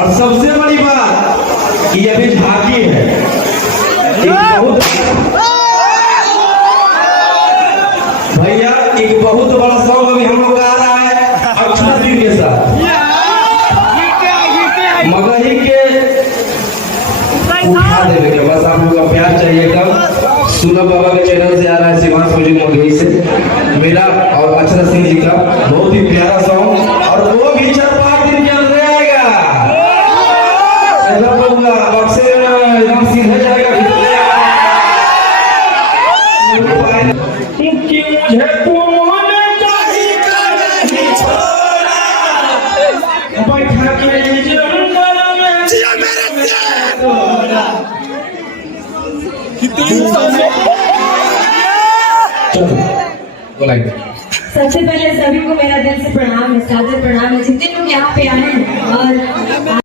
और सबसे बड़ी बात कि अभी झांकी है, भैया एक बहुत बड़ा सॉन्ग अभी हम लोग आ रहा है अक्षरा जी के साथ, मगही के उठा देने के बस आप लोग का प्यार चाहिए। कब सुना बाबा के चैनल से आ रहा है शिवांश म्यूजिक मगही से मेरा और अक्षरा सिंह जी का बहुत ही प्यारा सॉन्ग, और वो भी 4-5 दिन के अंदर आएगा, बक्से एकदम सीधे जाएगा। सबसे पहले सभी को मेरा दिल से प्रणाम है, सादर प्रणाम है जितने लोग यहाँ पे आए हैं। और